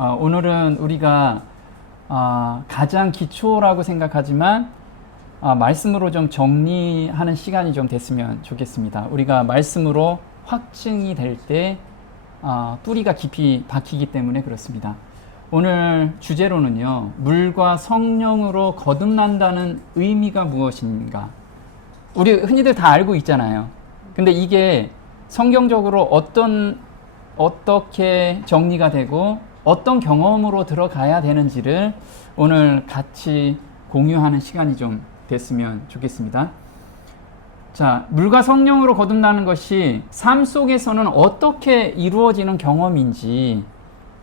오늘은 우리가 가장 기초라고 생각하지만 말씀으로 좀 정리하는 시간이 좀 됐으면 좋겠습니다. 우리가 말씀으로 확증이 될 때 뿌리가 깊이 박히기 때문에 그렇습니다. 오늘 주제로는요, 물과 성령으로 거듭난다는 의미가 무엇인가? 우리 흔히들 다 알고 있잖아요. 근데 이게 성경적으로 어떻게 정리가 되고 어떤 경험으로 들어가야 되는지를 오늘 같이 공유하는 시간이 좀 됐으면 좋겠습니다. 자, 물과 성령으로 거듭나는 것이 삶 속에서는 어떻게 이루어지는 경험인지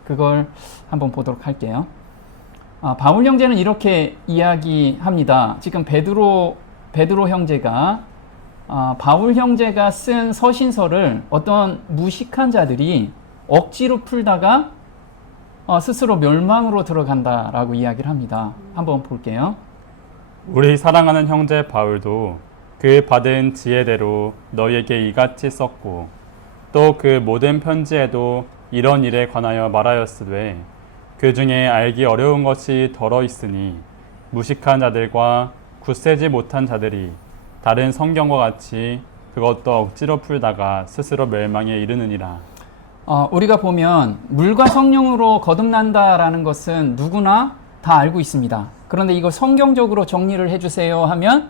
그걸 한번 보도록 할게요. 바울 형제는 이렇게 이야기합니다. 지금 베드로 형제가 바울 형제가 쓴 서신서를 어떤 무식한 자들이 억지로 풀다가 스스로 멸망으로 들어간다라고 이야기를 합니다. 한번 볼게요. 우리 사랑하는 형제 바울도 그 받은 지혜대로 너희에게 이같이 썼고 또 그 모든 편지에도 이런 일에 관하여 말하였으되 그 중에 알기 어려운 것이 덜어 있으니 무식한 자들과 굳세지 못한 자들이 다른 성경과 같이 그것도 억지로 풀다가 스스로 멸망에 이르느니라. 우리가 보면 물과 성령으로 거듭난다라는 것은 누구나 다 알고 있습니다. 그런데 이걸 성경적으로 정리를 해주세요 하면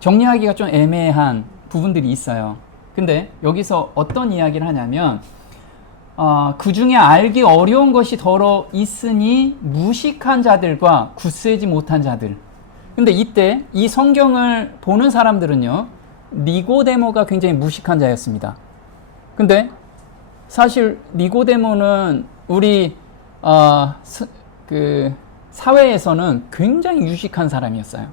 정리하기가 좀 애매한 부분들이 있어요. 근데 여기서 어떤 이야기를 하냐면 그 중에 알기 어려운 것이 덜어 있으니 무식한 자들과 굳세지 못한 자들. 근데 이때 이 성경을 보는 사람들은요, 니고데모가 굉장히 무식한 자였습니다. 근데 사실 니고데모는 우리 사회에서는 굉장히 유식한 사람이었어요.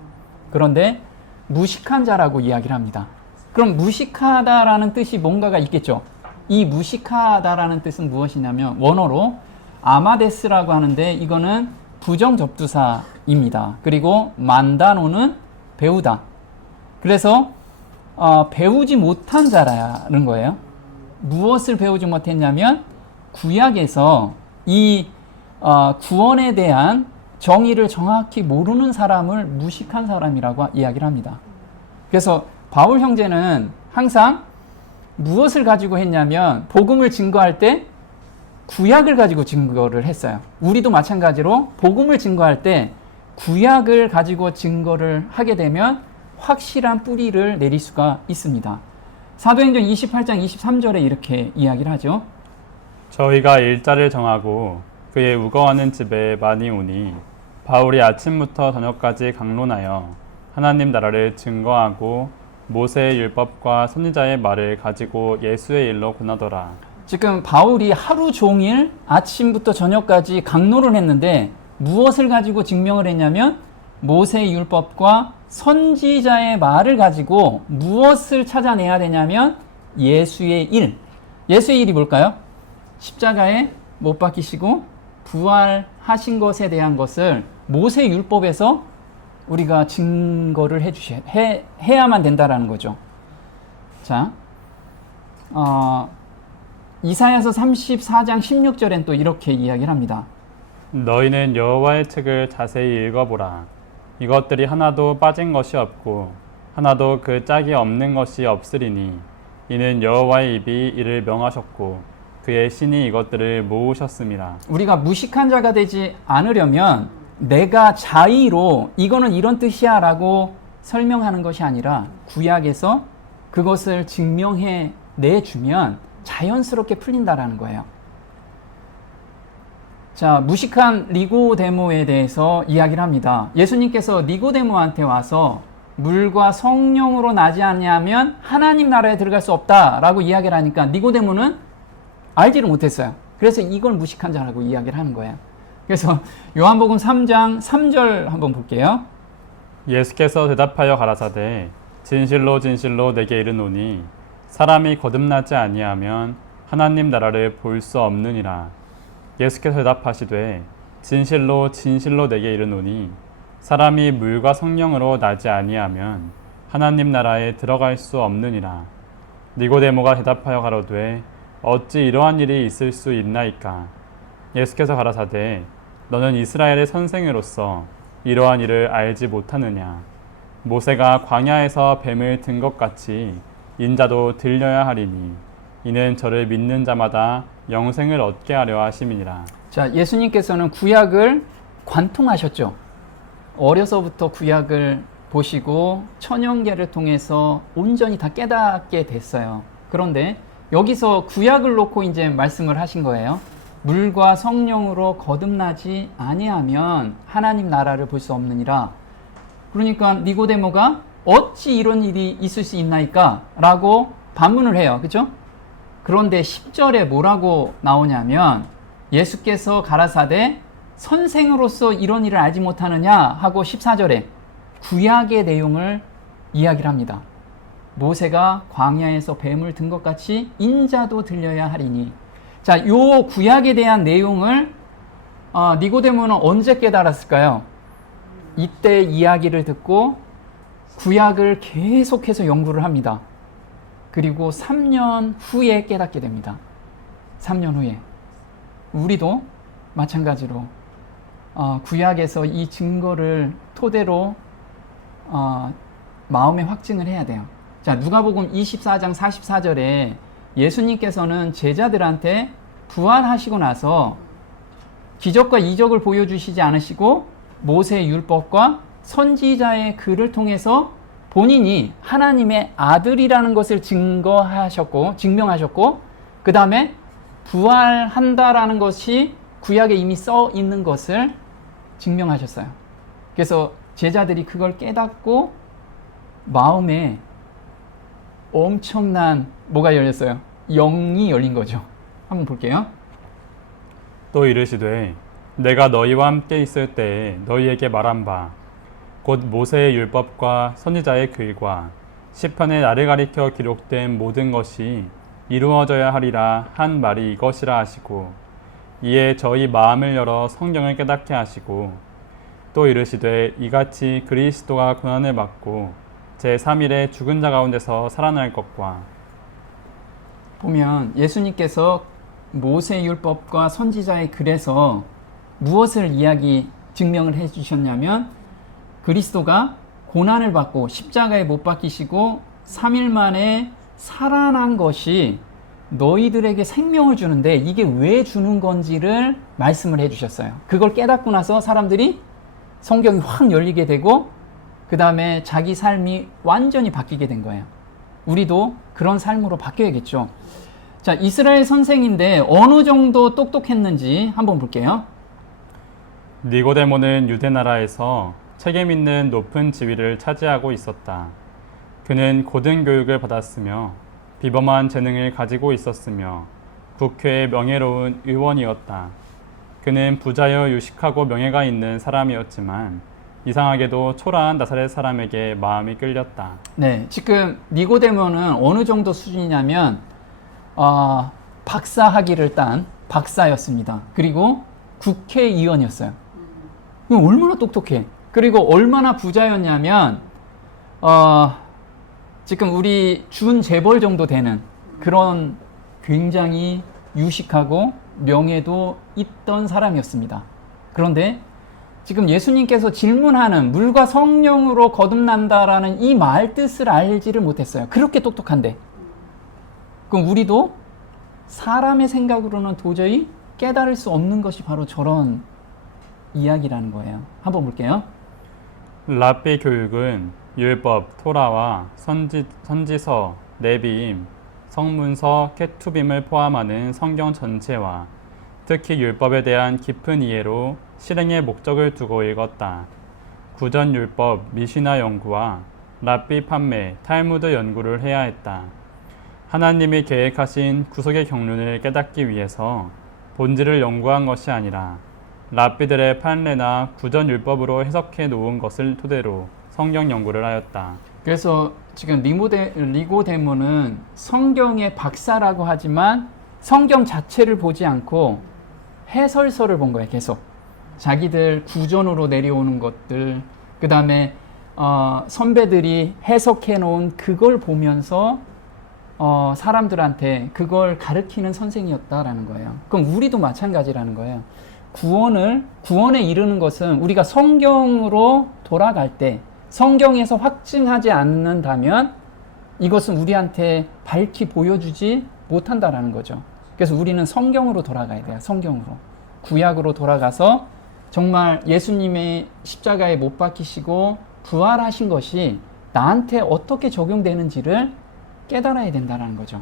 그런데 무식한 자라고 이야기를 합니다. 그럼 무식하다라는 뜻이 뭔가가 있겠죠. 이 무식하다라는 뜻은 무엇이냐면 원어로 아마데스라고 하는데 이거는 부정접두사입니다. 그리고 만다노는 배우다. 그래서 배우지 못한 자라는 거예요. 무엇을 배우지 못했냐면 구약에서 이 구원에 대한 정의를 정확히 모르는 사람을 무식한 사람이라고 이야기를 합니다. 그래서 바울 형제는 항상 무엇을 가지고 했냐면 복음을 증거할 때 구약을 가지고 증거를 했어요. 우리도 마찬가지로 복음을 증거할 때 구약을 가지고 증거를 하게 되면 확실한 뿌리를 내릴 수가 있습니다. 사도행전 28장 23절에 이렇게 이야기를 하죠. 저희가 일자를 정하고 그의 우거하는 집에 많이 오니 바울이 아침부터 저녁까지 강론하여 하나님 나라를 증거하고 모세의 율법과 선지자의 말을 가지고 예수의 일로 권하더라. 지금 바울이 하루 종일 아침부터 저녁까지 강론을 했는데 무엇을 가지고 증명을 했냐면 모세의 율법과 선지자의 말을 가지고 무엇을 찾아내야 되냐면 예수의 일. 예수의 일이 뭘까요? 십자가에 못 박히시고 부활하신 것에 대한 것을 모세 율법에서 우리가 증거를 해야만 된다라는 거죠. 자, 이사야서 34장 16절엔 또 이렇게 이야기를 합니다. 너희는 여호와의 책을 자세히 읽어보라. 이것들이 하나도 빠진 것이 없고 하나도 그 짝이 없는 것이 없으리니 이는 여호와의 입이 이를 명하셨고 그의 신이 이것들을 모으셨습니다. 우리가 무식한 자가 되지 않으려면 내가 자의로 이거는 이런 뜻이야 라고 설명하는 것이 아니라 구약에서 그것을 증명해 내주면 자연스럽게 풀린다라는 거예요. 자, 무식한 니고데모에 대해서 이야기를 합니다. 예수님께서 니고데모한테 와서 물과 성령으로 나지 않냐면 하나님 나라에 들어갈 수 없다라고 이야기를 하니까 니고데모는 알지를 못했어요. 그래서 이걸 무식한 자라고 이야기를 하는 거예요. 그래서 요한복음 3장 3절 한번 볼게요. 예수께서 대답하여 가라사대 진실로 진실로 내게 이르노니 사람이 거듭나지 아니하면 하나님 나라를 볼 수 없느니라. 예수께서 대답하시되 진실로 진실로 내게 이르노니 사람이 물과 성령으로 나지 아니하면 하나님 나라에 들어갈 수 없느니라. 니고데모가 대답하여 가로되 어찌 이러한 일이 있을 수 있나이까. 예수께서 가라사대 너는 이스라엘의 선생으로서 이러한 일을 알지 못하느냐. 모세가 광야에서 뱀을 든 것 같이 인자도 들려야 하리니 이는 저를 믿는 자마다 영생을 얻게 하려 하심이니라. 자, 예수님께서는 구약을 관통하셨죠. 어려서부터 구약을 보시고 천연계를 통해서 온전히 다 깨닫게 됐어요. 그런데 여기서 구약을 놓고 이제 말씀을 하신 거예요. 물과 성령으로 거듭나지 아니하면 하나님 나라를 볼 수 없느니라. 그러니까 니고데모가 어찌 이런 일이 있을 수 있나이까? 라고 반문을 해요. 그죠? 그런데 10절에 뭐라고 나오냐면 예수께서 가라사대 선생으로서 이런 일을 알지 못하느냐 하고 14절에 구약의 내용을 이야기를 합니다. 모세가 광야에서 뱀을 든 것 같이 인자도 들려야 하리니. 자, 요 구약에 대한 내용을 니고데모는 언제 깨달았을까요? 이때 이야기를 듣고 구약을 계속해서 연구를 합니다. 그리고 3년 후에 깨닫게 됩니다. 3년 후에. 우리도 마찬가지로 구약에서 이 증거를 토대로 마음에 확증을 해야 돼요. 자, 누가복음 24장 44절에 예수님께서는 제자들한테 부활하시고 나서 기적과 이적을 보여주시지 않으시고 모세의 율법과 선지자의 글을 통해서 본인이 하나님의 아들이라는 것을 증명하셨고 그 다음에 부활한다라는 것이 구약에 이미 써 있는 것을 증명하셨어요. 그래서 제자들이 그걸 깨닫고 마음에 엄청난 뭐가 열렸어요? 영이 열린 거죠. 한번 볼게요. 또 이르시되 내가 너희와 함께 있을 때에 너희에게 말한 바 곧 모세의 율법과 선지자의 글과 시편에 나를 가리켜 기록된 모든 것이 이루어져야 하리라 한 말이 이것이라 하시고 이에 저희 마음을 열어 성경을 깨닫게 하시고 또 이르시되 이같이 그리스도가 고난을 받고 제3일에 죽은 자 가운데서 살아날 것과. 보면 예수님께서 모세 율법과 선지자의 글에서 무엇을 증명을 해주셨냐면 그리스도가 고난을 받고 십자가에 못 박히시고 3일 만에 살아난 것이 너희들에게 생명을 주는데 이게 왜 주는 건지를 말씀을 해주셨어요. 그걸 깨닫고 나서 사람들이 성경이 확 열리게 되고 그 다음에 자기 삶이 완전히 바뀌게 된 거예요. 우리도 그런 삶으로 바뀌어야겠죠. 자, 이스라엘 선생인데 어느 정도 똑똑했는지 한번 볼게요. 니고데모는 유대 나라에서 책임 있는 높은 지위를 차지하고 있었다. 그는 고등 교육을 받았으며 비범한 재능을 가지고 있었으며 국회의 명예로운 의원이었다. 그는 부자여 유식하고 명예가 있는 사람이었지만 이상하게도 초라한 나사렛 사람에게 마음이 끌렸다. 네, 지금 니고데모는 어느 정도 수준이냐면 박사 학위를 딴 박사였습니다. 그리고 국회의원이었어요. 얼마나 똑똑해. 그리고 얼마나 부자였냐면 지금 우리 준 재벌 정도 되는 그런 굉장히 유식하고 명예도 있던 사람이었습니다. 그런데 지금 예수님께서 질문하는 물과 성령으로 거듭난다라는 이 말 뜻을 알지를 못했어요. 그렇게 똑똑한데. 그럼 우리도 사람의 생각으로는 도저히 깨달을 수 없는 것이 바로 저런 이야기라는 거예요. 한번 볼게요. 랍비 교육은 율법, 토라와 선지서, 네비임, 성문서, 케투빔을 포함하는 성경 전체와 특히 율법에 대한 깊은 이해로 실행의 목적을 두고 읽었다. 구전 율법, 미시나 연구와 랍비 판매, 탈무드 연구를 해야 했다. 하나님이 계획하신 구속의 경륜을 깨닫기 위해서 본질을 연구한 것이 아니라 랍비들의 판례나 구전 율법으로 해석해 놓은 것을 토대로 성경 연구를 하였다. 그래서 지금 니고데모는 성경의 박사라고 하지만 성경 자체를 보지 않고 해설서를 본 거예요. 계속 자기들 구전으로 내려오는 것들, 그 다음에 선배들이 해석해 놓은 그걸 보면서 사람들한테 그걸 가르치는 선생이었다라는 거예요. 그럼 우리도 마찬가지라는 거예요. 구원에 이르는 것은 우리가 성경으로 돌아갈 때 성경에서 확증하지 않는다면 이것은 우리한테 밝히 보여주지 못한다라는 거죠. 그래서 우리는 성경으로 돌아가야 돼요. 성경으로. 구약으로 돌아가서 정말 예수님의 십자가에 못 박히시고 부활하신 것이 나한테 어떻게 적용되는지를 깨달아야 된다는 거죠.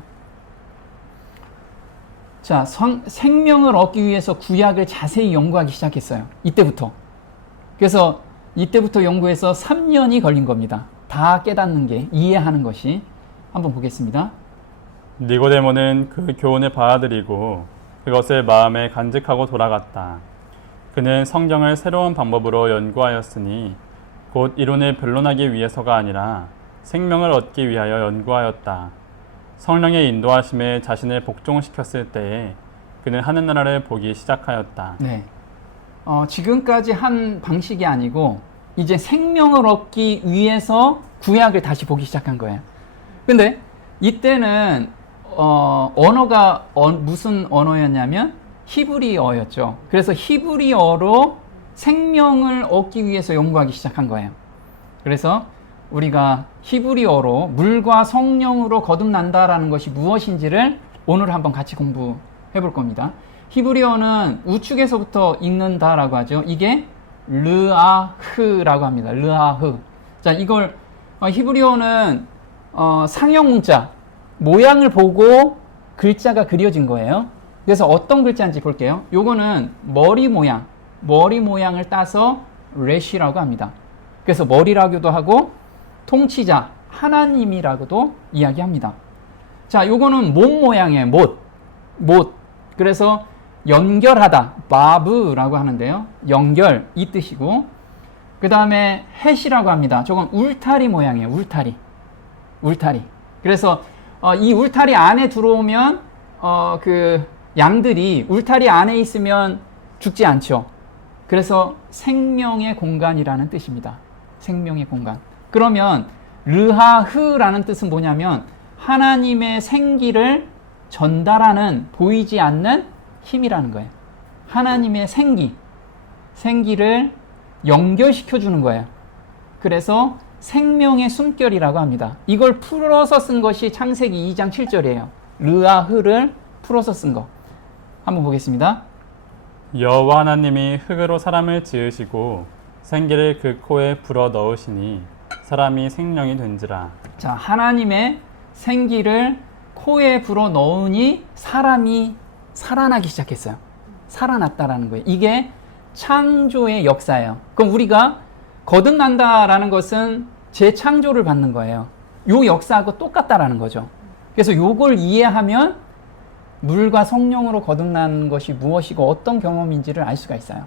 자, 생명을 얻기 위해서 구약을 자세히 연구하기 시작했어요. 이때부터. 그래서 이때부터 연구해서 3년이 걸린 겁니다. 다 깨닫는 게, 이해하는 것이. 한번 보겠습니다. 니고데모는 그 교훈을 받아들이고 그것을 마음에 간직하고 돌아갔다. 그는 성경을 새로운 방법으로 연구하였으니 곧 이론을 변론하기 위해서가 아니라 생명을 얻기 위하여 연구하였다. 성령의 인도하심에 자신을 복종시켰을 때에 그는 하늘나라를 보기 시작하였다. 네. 지금까지 한 방식이 아니고 이제 생명을 얻기 위해서 구약을 다시 보기 시작한 거예요. 근데 이때는 언어가 무슨 언어였냐면 히브리어였죠. 그래서 히브리어로 생명을 얻기 위해서 연구하기 시작한 거예요. 그래서 우리가 히브리어로 물과 성령으로 거듭난다라는 것이 무엇인지를 오늘 한번 같이 공부해 볼 겁니다. 히브리어는 우측에서부터 읽는다라고 하죠. 이게 르아흐라고 합니다. 르아흐. 자, 이걸 히브리어는 상형 문자 모양을 보고 글자가 그려진 거예요. 그래서 어떤 글자인지 볼게요. 요거는 머리 모양을 따서 레시라고 합니다. 그래서 머리라고도 하고 통치자 하나님이라고도 이야기합니다. 자, 요거는 몸 모양이에요. 못. 그래서 연결하다 바브라고 하는데요. 연결 이 뜻이고, 그 다음에 헷이라고 합니다. 저건 울타리 모양이에요. 울타리. 그래서 이 울타리 안에 들어오면 그 양들이 울타리 안에 있으면 죽지 않죠. 그래서 생명의 공간이라는 뜻입니다. 생명의 공간. 그러면 르하흐라는 뜻은 뭐냐면 하나님의 생기를 전달하는 보이지 않는 힘이라는 거예요. 하나님의 생기를 연결시켜 주는 거예요. 그래서 생명의 숨결이라고 합니다. 이걸 풀어서 쓴 것이 창세기 2장 7절이에요. 르아흐를 풀어서 쓴 거. 한번 보겠습니다. 여호와 하나님이 흙으로 사람을 지으시고 생기를 그 코에 불어 넣으시니 사람이 생명이 된지라. 자, 하나님의 생기를 코에 불어 넣으니 사람이 살아나기 시작했어요. 살아났다라는 거예요. 이게 창조의 역사예요. 그럼 우리가 거듭난다라는 것은 재창조를 받는 거예요. 요 역사하고 똑같다라는 거죠. 그래서 요걸 이해하면 물과 성령으로 거듭난 것이 무엇이고 어떤 경험인지를 알 수가 있어요.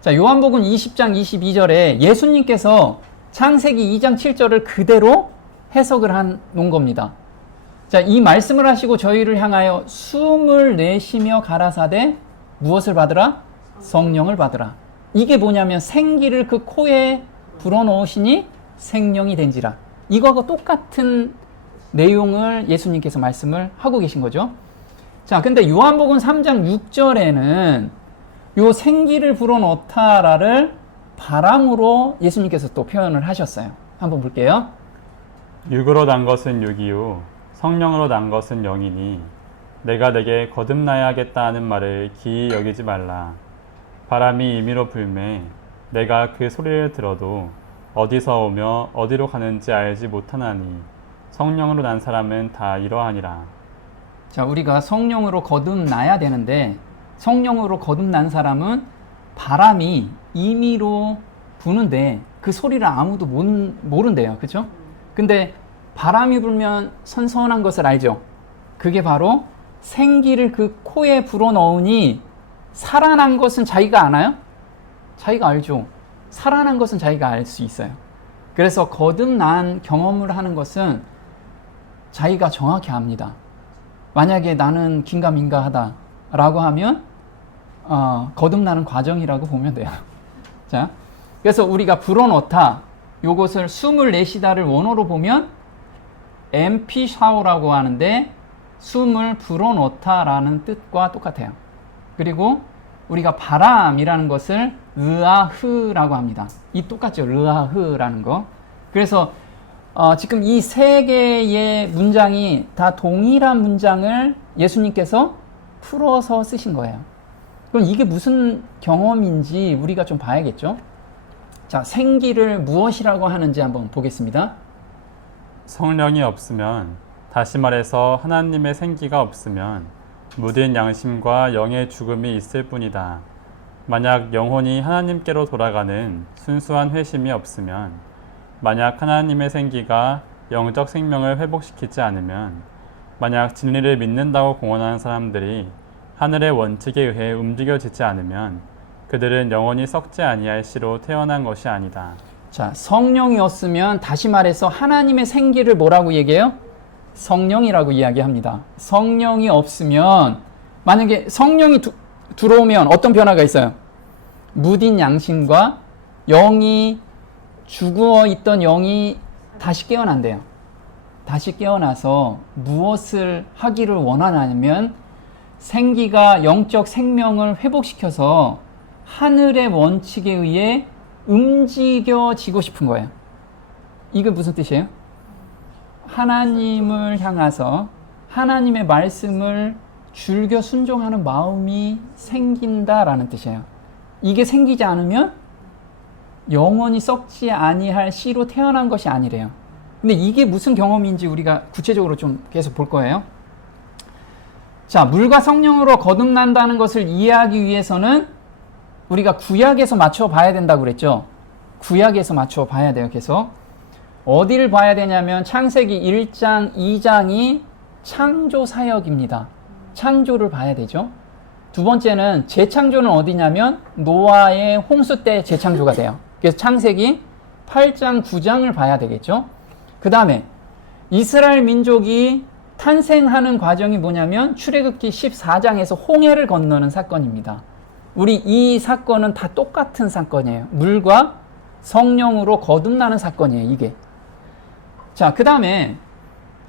자, 요한복음 20장 22절에 예수님께서 창세기 2장 7절을 그대로 해석을 놓은 겁니다. 자, 이 말씀을 하시고 저희를 향하여 숨을 내쉬며 가라사대 무엇을 받으라? 성령을 받으라. 이게 뭐냐면 생기를 그 코에 불어넣으시니 생명이 된지라. 이거하고 똑같은 내용을 예수님께서 말씀을 하고 계신 거죠. 자, 근데 요한복음 3장 6절에는 요 생기를 불어넣다라를 바람으로 예수님께서 또 표현을 하셨어요. 한번 볼게요. 육으로 난 것은 육이요 성령으로 난 것은 영이니 내가 내게 거듭나야겠다 하는 말을 기이 여기지 말라. 바람이 임의로 불매 내가 그 소리를 들어도 어디서 오며 어디로 가는지 알지 못하나니 성령으로 난 사람은 다 이러하니라. 자, 우리가 성령으로 거듭나야 되는데 성령으로 거듭난 사람은 바람이 임의로 부는데 그 소리를 아무도 모른대요. 그렇죠? 근데 바람이 불면 선선한 것을 알죠. 그게 바로 생기를 그 코에 불어넣으니 살아난 것은 자기가 아나요? 자기가 알죠. 살아난 것은 자기가 알 수 있어요. 그래서 거듭난 경험을 하는 것은 자기가 정확히 압니다. 만약에 나는 긴가민가하다 라고 하면 거듭나는 과정이라고 보면 돼요. 자, 그래서 우리가 불어넣다 요것을 숨을 내쉬다를 원어로 보면 엠피샤오라고 하는데 숨을 불어넣다라는 뜻과 똑같아요. 그리고 우리가 바람이라는 것을 르아흐라고 합니다. 이 똑같죠. 르아흐라는 거. 그래서 지금 이 세 개의 문장이 다 동일한 문장을 예수님께서 풀어서 쓰신 거예요. 그럼 이게 무슨 경험인지 우리가 좀 봐야겠죠. 자, 생기를 무엇이라고 하는지 한번 보겠습니다. 성령이 없으면, 다시 말해서 하나님의 생기가 없으면 무딘 양심과 영의 죽음이 있을 뿐이다. 만약 영혼이 하나님께로 돌아가는 순수한 회심이 없으면, 만약 하나님의 생기가 영적 생명을 회복시키지 않으면, 만약 진리를 믿는다고 공언하는 사람들이 하늘의 원칙에 의해 움직여지지 않으면 그들은 영원히 썩지 아니할 씨로 태어난 것이 아니다. 자, 성령이었으면, 다시 말해서 하나님의 생기를 뭐라고 얘기해요? 성령이라고 이야기합니다. 성령이 없으면, 만약에 성령이 들어오면 어떤 변화가 있어요? 무딘 양심과 영이 죽어 있던 영이 다시 깨어난대요. 다시 깨어나서 무엇을 하기를 원하냐면 생기가 영적 생명을 회복시켜서 하늘의 원칙에 의해 움직여지고 싶은 거예요. 이게 무슨 뜻이에요? 하나님을 향해서 하나님의 말씀을 즐겨 순종하는 마음이 생긴다라는 뜻이에요. 이게 생기지 않으면 영원히 썩지 아니할 씨로 태어난 것이 아니래요. 근데 이게 무슨 경험인지 우리가 구체적으로 좀 계속 볼 거예요. 자, 물과 성령으로 거듭난다는 것을 이해하기 위해서는 우리가 구약에서 맞춰 봐야 된다고 그랬죠. 구약에서 맞춰 봐야 돼요. 계속 어디를 봐야 되냐면 창세기 1장, 2장이 창조 사역입니다. 창조를 봐야 되죠. 두 번째는 재창조는 어디냐면 노아의 홍수 때 재창조가 돼요. 그래서 창세기 8장, 9장을 봐야 되겠죠. 그 다음에 이스라엘 민족이 탄생하는 과정이 뭐냐면 출애굽기 14장에서 홍해를 건너는 사건입니다. 우리 이 사건은 다 똑같은 사건이에요. 물과 성령으로 거듭나는 사건이에요. 이게. 자, 그 다음에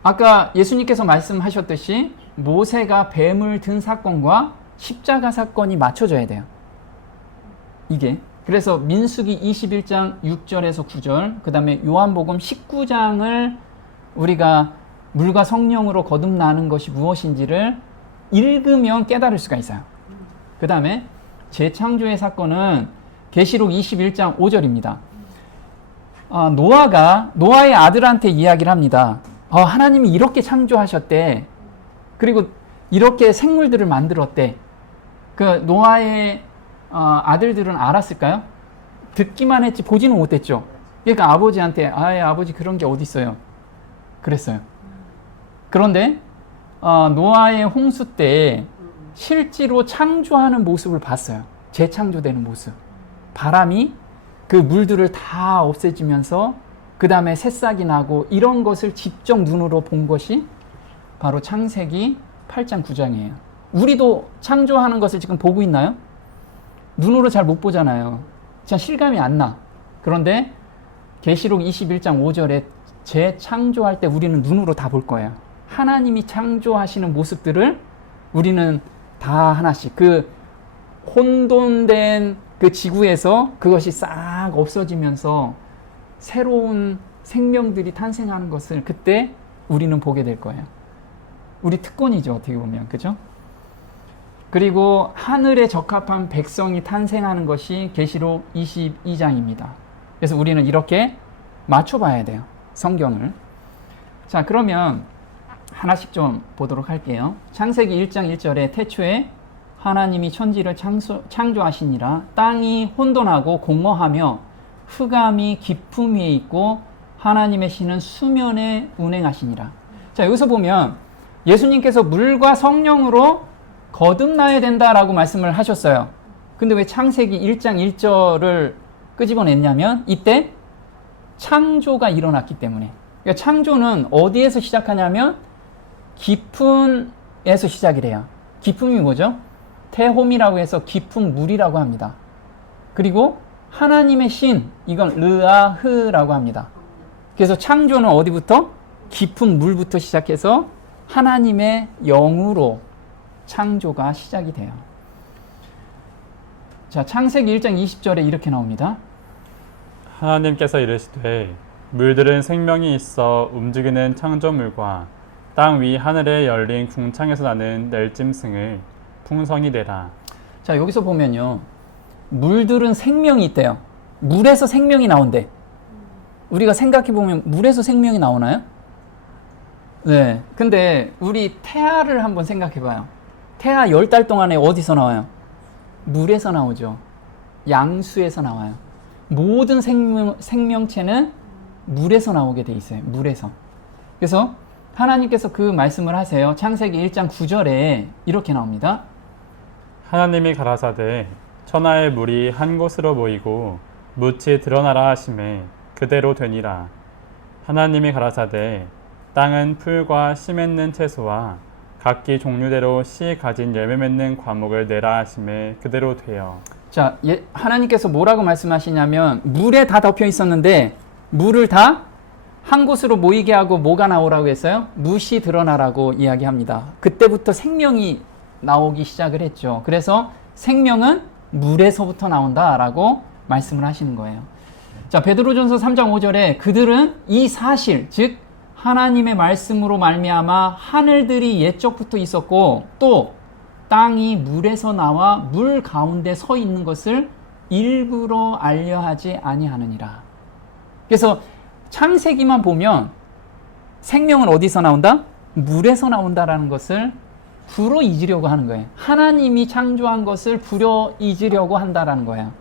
아까 예수님께서 말씀하셨듯이 모세가 뱀을 든 사건과 십자가 사건이 맞춰져야 돼요. 이게. 그래서 민수기 21장 6절에서 9절, 그 다음에 요한복음 19장을 우리가 물과 성령으로 거듭나는 것이 무엇인지를 읽으면 깨달을 수가 있어요. 그 다음에 재창조의 사건은 계시록 21장 5절입니다. 노아의 아들한테 이야기를 합니다. 하나님이 이렇게 창조하셨대. 그리고 이렇게 생물들을 만들었대. 그 노아의 아들들은 알았을까요? 듣기만 했지 보지는 못했죠. 그러니까 아버지한테 아버지 그런 게 어디 있어요? 그랬어요. 그런데 노아의 홍수 때 실제로 창조하는 모습을 봤어요. 재창조되는 모습. 바람이 그 물들을 다 없애지면서 그 다음에 새싹이 나고 이런 것을 직접 눈으로 본 것이 바로 창세기 8장 9장이에요. 우리도 창조하는 것을 지금 보고 있나요? 눈으로 잘 못 보잖아요. 참 실감이 안 나. 그런데 계시록 21장 5절에 재창조할 때 우리는 눈으로 다 볼 거예요. 하나님이 창조하시는 모습들을 우리는 다 하나씩 그 혼돈된 그 지구에서 그것이 싹 없어지면서 새로운 생명들이 탄생하는 것을 그때 우리는 보게 될 거예요. 우리 특권이죠. 어떻게 보면. 그죠? 그리고 하늘에 적합한 백성이 탄생하는 것이 계시록 22장입니다. 그래서 우리는 이렇게 맞춰봐야 돼요. 성경을. 자, 그러면 하나씩 좀 보도록 할게요. 창세기 1장 1절에 태초에 하나님이 천지를 창조하시니라. 땅이 혼돈하고 공허하며 흑암이 깊음 위에 있고 하나님의 신은 수면에 운행하시니라. 자, 여기서 보면 예수님께서 물과 성령으로 거듭나야 된다라고 말씀을 하셨어요. 근데 왜 창세기 1장 1절을 끄집어냈냐면 이때 창조가 일어났기 때문에. 그러니까 창조는 어디에서 시작하냐면 깊음에서 시작이래요. 깊음이 뭐죠? 태홈이라고 해서 깊은 물이라고 합니다. 그리고 하나님의 신, 이건 르아흐라고 합니다. 그래서 창조는 어디부터? 깊은 물부터 시작해서 하나님의 영으로 창조가 시작이 돼요. 자, 창세기 1장 20절에 이렇게 나옵니다. 하나님께서 이르시되 물들은 생명이 있어 움직이는 창조물과 땅 위 하늘에 열린 궁창에서 나는 낼짐승을 풍성이 되라. 자, 여기서 보면요. 물들은 생명이 있대요. 물에서 생명이 나온대. 우리가 생각해 보면 물에서 생명이 나오나요? 네. 근데 우리 태아를 한번 생각해 봐요. 태아 10달 동안에 어디서 나와요? 물에서 나오죠. 양수에서 나와요. 모든 생명체는 물에서 나오게 돼 있어요. 물에서. 그래서 하나님께서 그 말씀을 하세요. 창세기 1장 9절에 이렇게 나옵니다. 하나님이 가라사대 천하의 물이 한 곳으로 모이고 묻이 드러나라 하심에 그대로 되니라. 하나님이 가라사대 땅은 풀과 씨 맺는 채소와 각기 종류대로 씨 가진 열매 맺는 과목을 내라 하심에 그대로 되어. 자, 하나님께서 뭐라고 말씀하시냐면 물에 다 덮여 있었는데 물을 다 한 곳으로 모이게 하고 뭐가 나오라고 했어요? 묻이 드러나라고 이야기합니다. 그때부터 생명이 나오기 시작을 했죠. 그래서 생명은 물에서부터 나온다라고 말씀을 하시는 거예요. 자, 베드로전서 3장 5절에 그들은 이 사실, 즉 하나님의 말씀으로 말미암아 하늘들이 옛적부터 있었고 또 땅이 물에서 나와 물 가운데 서 있는 것을 일부러 알려하지 아니하느니라. 그래서 창세기만 보면 생명은 어디서 나온다? 물에서 나온다라는 것을 불어 잊으려고 하는 거예요. 하나님이 창조한 것을 불어 잊으려고 한다라는 거예요.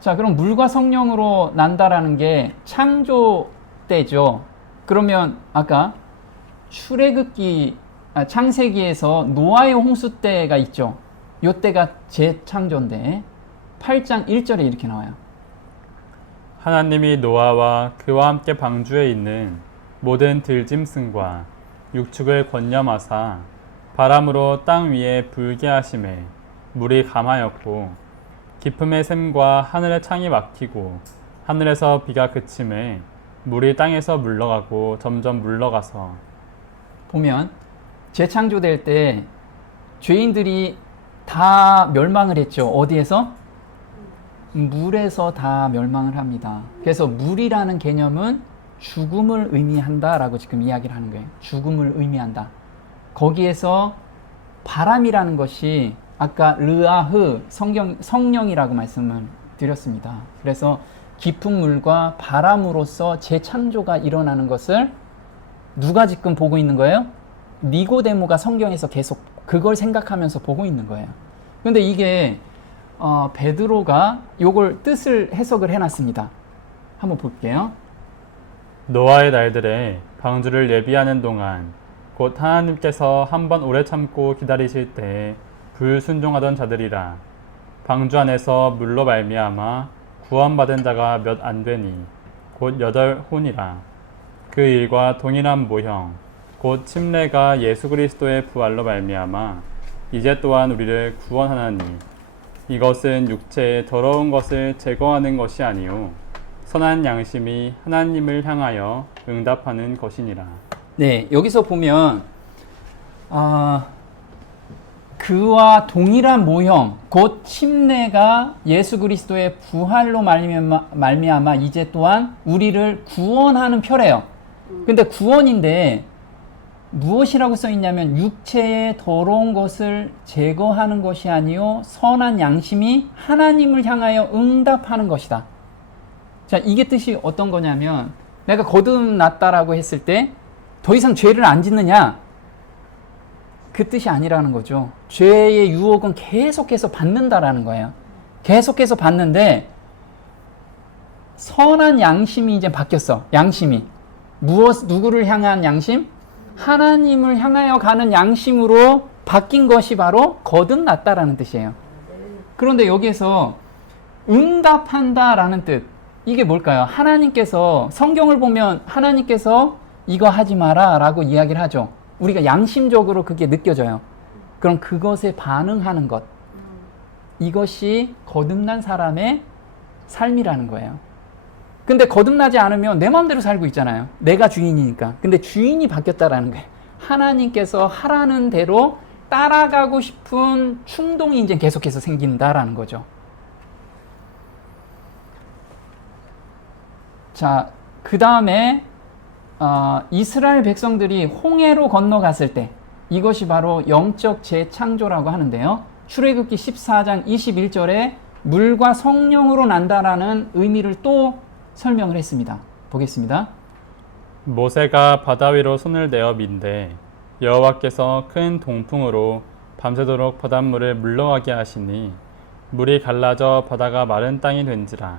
자, 그럼 물과 성령으로 난다라는 게 창조 때죠. 그러면 아까 창세기에서 노아의 홍수 때가 있죠. 요 때가 재창조인데 8장 1절에 이렇게 나와요. 하나님이 노아와 그와 함께 방주에 있는 모든 들짐승과 육축을 권념하사 바람으로 땅 위에 불게 하심에 물이 감하였고 깊음의 샘과 하늘의 창이 막히고 하늘에서 비가 그침에 물이 땅에서 물러가고 점점 물러가서. 보면 재창조될 때 죄인들이 다 멸망을 했죠. 어디에서? 물에서 다 멸망을 합니다. 그래서 물이라는 개념은 죽음을 의미한다라고 지금 이야기를 하는 거예요. 죽음을 의미한다. 거기에서 바람이라는 것이 아까 르아흐 성령이라고 말씀을 드렸습니다. 그래서 깊은 물과 바람으로서 재창조가 일어나는 것을 누가 지금 보고 있는 거예요? 니고데모가 성경에서 계속 그걸 생각하면서 보고 있는 거예요. 그런데 이게 베드로가 요걸 뜻을 해석을 해놨습니다. 한번 볼게요. 노아의 날들에 방주를 예비하는 동안 곧 하나님께서 한번 오래 참고 기다리실 때 불순종하던 자들이라. 방주 안에서 물로 말미암아 구원받은 자가 몇 안 되니 곧 8혼이라. 그 일과 동일한 모형 곧 침례가 예수 그리스도의 부활로 말미암아 이제 또한 우리를 구원하나니 이것은 육체의 더러운 것을 제거하는 것이 아니요 선한 양심이 하나님을 향하여 응답하는 것이니라. 네, 여기서 보면 그와 동일한 모형 곧 침례가 예수 그리스도의 부활로 말미암아 이제 또한 우리를 구원하는 표래요. 근데 구원인데 무엇이라고 써 있냐면 육체의 더러운 것을 제거하는 것이 아니요 선한 양심이 하나님을 향하여 응답하는 것이다. 자, 이게 뜻이 어떤 거냐면 내가 거듭났다라고 했을 때 더 이상 죄를 안 짓느냐? 그 뜻이 아니라는 거죠. 죄의 유혹은 계속해서 받는다라는 거예요. 계속해서 받는데 선한 양심이 이제 바뀌었어. 양심이. 누구를 향한 양심? 하나님을 향하여 가는 양심으로 바뀐 것이 바로 거듭났다라는 뜻이에요. 그런데 여기에서 응답한다라는 뜻, 이게 뭘까요? 하나님께서, 성경을 보면 하나님께서 이거 하지 마라 라고 이야기를 하죠. 우리가 양심적으로 그게 느껴져요. 그럼 그것에 반응하는 것, 이것이 거듭난 사람의 삶이라는 거예요. 근데 거듭나지 않으면 내 마음대로 살고 있잖아요. 내가 주인이니까. 근데 주인이 바뀌었다라는 거예요. 하나님께서 하라는 대로 따라가고 싶은 충동이 이제 계속해서 생긴다라는 거죠. 자, 그 다음에 이스라엘 백성들이 홍해로 건너갔을 때 이것이 바로 영적 재창조라고 하는데요. 출애굽기 14장 21절에 물과 성령으로 난다라는 의미를 또 설명을 했습니다. 보겠습니다. 모세가 바다 위로 손을 내어 민대 여호와께서 큰 동풍으로 밤새도록 바닷물을 물러가게 하시니 물이 갈라져 바다가 마른 땅이 된지라.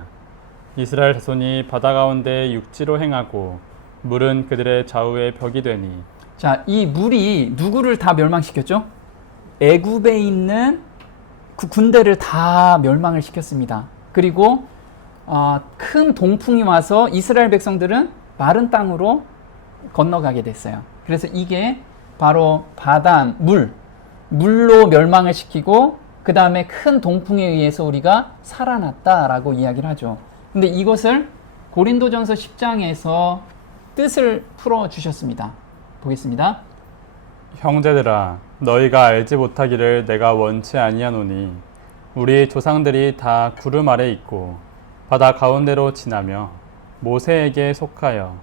이스라엘 자손이 바다 가운데 육지로 행하고 물은 그들의 좌우에 벽이 되니. 자, 이 물이 누구를 다 멸망시켰죠? 애굽에 있는 그 군대를 다 멸망을 시켰습니다. 그리고 큰 동풍이 와서 이스라엘 백성들은 마른 땅으로 건너가게 됐어요. 그래서 이게 바로 바다, 물로 멸망을 시키고 그 다음에 큰 동풍에 의해서 우리가 살아났다라고 이야기를 하죠. 근데 이것을 고린도전서 10장에서 뜻을 풀어주셨습니다. 보겠습니다. 형제들아, 너희가 알지 못하기를 내가 원치 아니하노니 우리 조상들이 다 구름 아래 있고 바다 가운데로 지나며 모세에게 속하여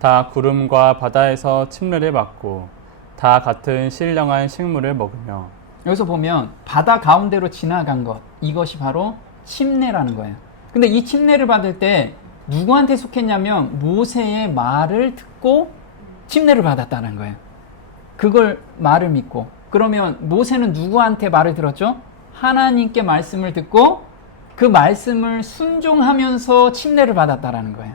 다 구름과 바다에서 침례를 받고 다 같은 신령한 식물을 먹으며. 여기서 보면 바다 가운데로 지나간 것, 이것이 바로 침례라는 거예요. 근데 이 침례를 받을 때 누구한테 속했냐면 모세의 말을 듣고 침례를 받았다는 거예요. 그걸 말을 믿고. 그러면 모세는 누구한테 말을 들었죠? 하나님께 말씀을 듣고 그 말씀을 순종하면서 침례를 받았다라는 거예요.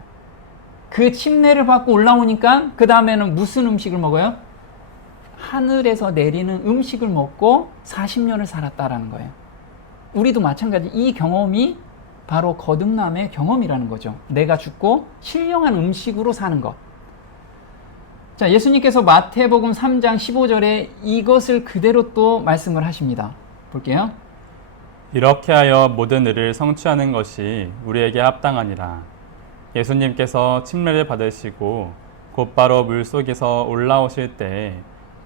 그 침례를 받고 올라오니까 그 다음에는 무슨 음식을 먹어요? 하늘에서 내리는 음식을 먹고 40년을 살았다라는 거예요. 우리도 마찬가지. 이 경험이 바로 거듭남의 경험이라는 거죠. 내가 죽고 신령한 음식으로 사는 것. 자, 예수님께서 마태복음 3장 15절에 이것을 그대로 또 말씀을 하십니다. 볼게요. 이렇게 하여 모든 일을 성취하는 것이 우리에게 합당하니라. 예수님께서 침례를 받으시고 곧바로 물속에서 올라오실 때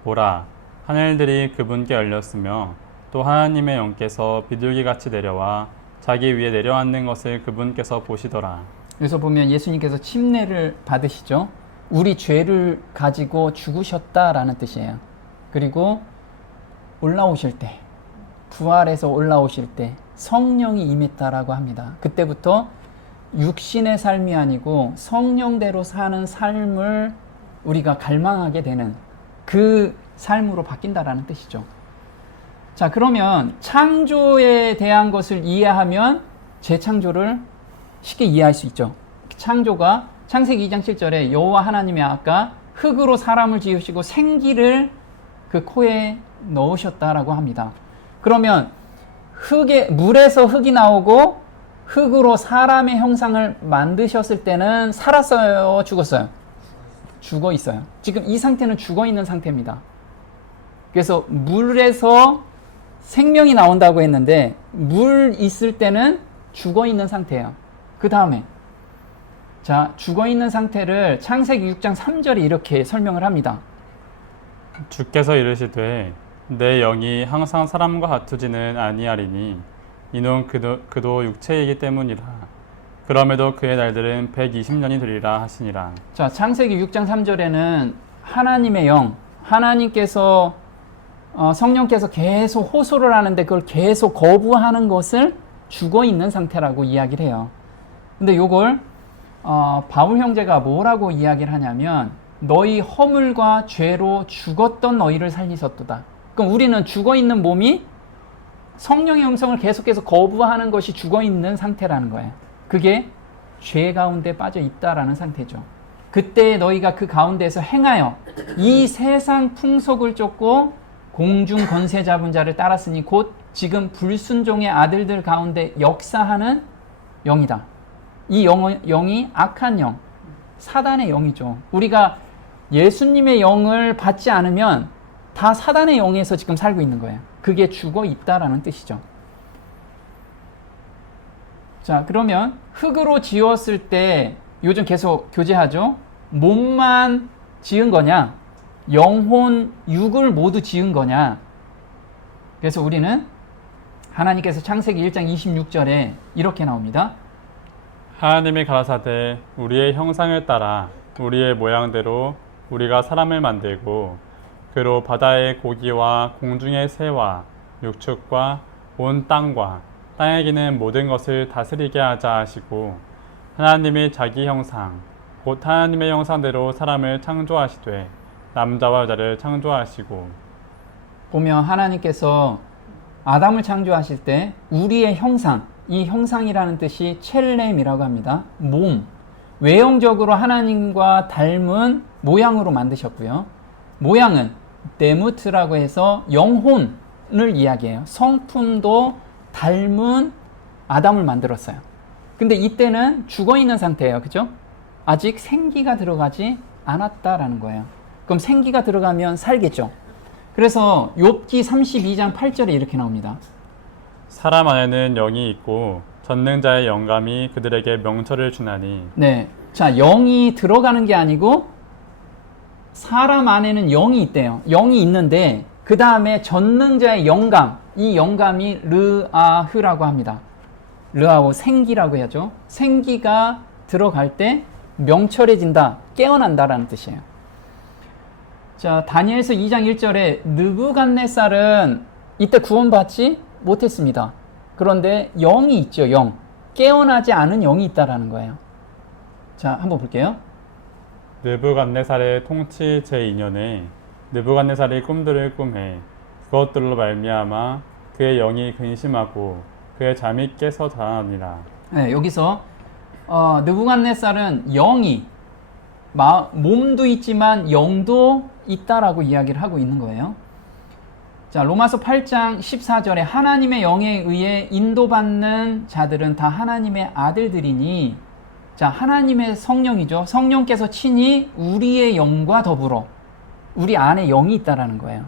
보라, 하늘들이 그분께 열렸으며 또 하나님의 영께서 비둘기같이 내려와 자기 위에 내려앉는 것을 그분께서 보시더라. 여기서 보면 예수님께서 침례를 받으시죠. 우리 죄를 가지고 죽으셨다라는 뜻이에요. 그리고 올라오실 때, 부활해서 올라오실 때 성령이 임했다라고 합니다. 그때부터 육신의 삶이 아니고 성령대로 사는 삶을 우리가 갈망하게 되는 그 삶으로 바뀐다라는 뜻이죠. 자, 그러면 창조에 대한 것을 이해하면 재창조를 쉽게 이해할 수 있죠. 창조가 창세기 2장 7절에 여호와 하나님이 아까 흙으로 사람을 지으시고 생기를 그 코에 넣으셨다라고 합니다. 그러면 물에서 흙이 나오고 흙으로 사람의 형상을 만드셨을 때는 살았어요, 죽었어요? 죽어 있어요. 지금 이 상태는 죽어 있는 상태입니다. 그래서 물에서 생명이 나온다고 했는데 물 있을 때는 죽어 있는 상태예요. 그 다음에 자, 죽어 있는 상태를 창세기 6장 3절에 이렇게 설명을 합니다. 주께서 이르시되 내 영이 항상 사람과 같으지는 아니하리니 이는 그도 육체이기 때문이라. 그럼에도 그의 날들은 120년이 되리라 하시니라. 자, 창세기 6장 3절에는 하나님의 영, 하나님께서 성령께서 계속 호소를 하는데 그걸 계속 거부하는 것을 죽어 있는 상태라고 이야기를 해요. 근데 요걸 바울 형제가 뭐라고 이야기를 하냐면 너희 허물과 죄로 죽었던 너희를 살리셨도다. 그럼 우리는 죽어 있는 몸이 성령의 음성을 계속해서 거부하는 것이 죽어 있는 상태라는 거예요. 그게 죄 가운데 빠져 있다라는 상태죠. 그때 너희가 그 가운데서 행하여 이 세상 풍속을 쫓고 공중 권세 잡은 자를 따랐으니 곧 지금 불순종의 아들들 가운데 역사하는 영이다. 이 영이 악한 영, 사단의 영이죠. 우리가 예수님의 영을 받지 않으면 다 사단의 영에서 지금 살고 있는 거예요. 그게 죽어 있다라는 뜻이죠. 자, 그러면 흙으로 지었을 때 요즘 계속 교제하죠. 몸만 지은 거냐, 영혼, 육을 모두 지은 거냐. 그래서 우리는 하나님께서 창세기 1장 26절에 이렇게 나옵니다. 하나님이 가라사대 우리의 형상을 따라 우리의 모양대로 우리가 사람을 만들고 그로 바다의 고기와 공중의 새와 육축과 온 땅과 땅에 기는 모든 것을 다스리게 하자 하시고 하나님이 자기 형상 곧 하나님의 형상대로 사람을 창조하시되 남자와 여자를 창조하시고. 보면 하나님께서 아담을 창조하실 때 우리의 형상, 이 형상이라는 뜻이 첼렘이라고 합니다. 몸, 외형적으로 하나님과 닮은 모양으로 만드셨고요. 모양은 데무트라고 해서 영혼을 이야기해요. 성품도 닮은 아담을 만들었어요. 근데 이때는 죽어있는 상태예요. 그죠? 아직 생기가 들어가지 않았다라는 거예요. 그럼 생기가 들어가면 살겠죠. 그래서 욥기 32장 8절에 이렇게 나옵니다. 사람 안에는 영이 있고 전능자의 영감이 그들에게 명철을 주나니. 네, 자, 영이 들어가는 게 아니고 사람 안에는 영이 있대요. 영이 있는데 그 다음에 전능자의 영감, 이 영감이 르아흐라고 합니다. 르아오 생기라고 해야죠. 생기가 들어갈 때 명철해진다, 깨어난다라는 뜻이에요. 자, 다니엘서 2장 1절에 느부갓네살은 이때 구원받지 못했습니다. 그런데 영이 있죠. 영. 깨어나지 않은 영이 있다라는 거예요. 자, 한번 볼게요. 느부갓네살의 통치 제2년에 느부갓네살이 꿈들을 꿈해 그것들로 말미암아 그의 영이 근심하고 그의 잠이 깨서 자라니라. 네, 여기서 느부갓네살은 영이 몸도 있지만 영도 있다라고 이야기를 하고 있는 거예요. 자, 로마서 8장 14절에 하나님의 영에 의해 인도받는 자들은 다 하나님의 아들들이니, 자, 하나님의 성령이죠. 성령께서 친히 우리의 영과 더불어 우리 안에 영이 있다라는 거예요.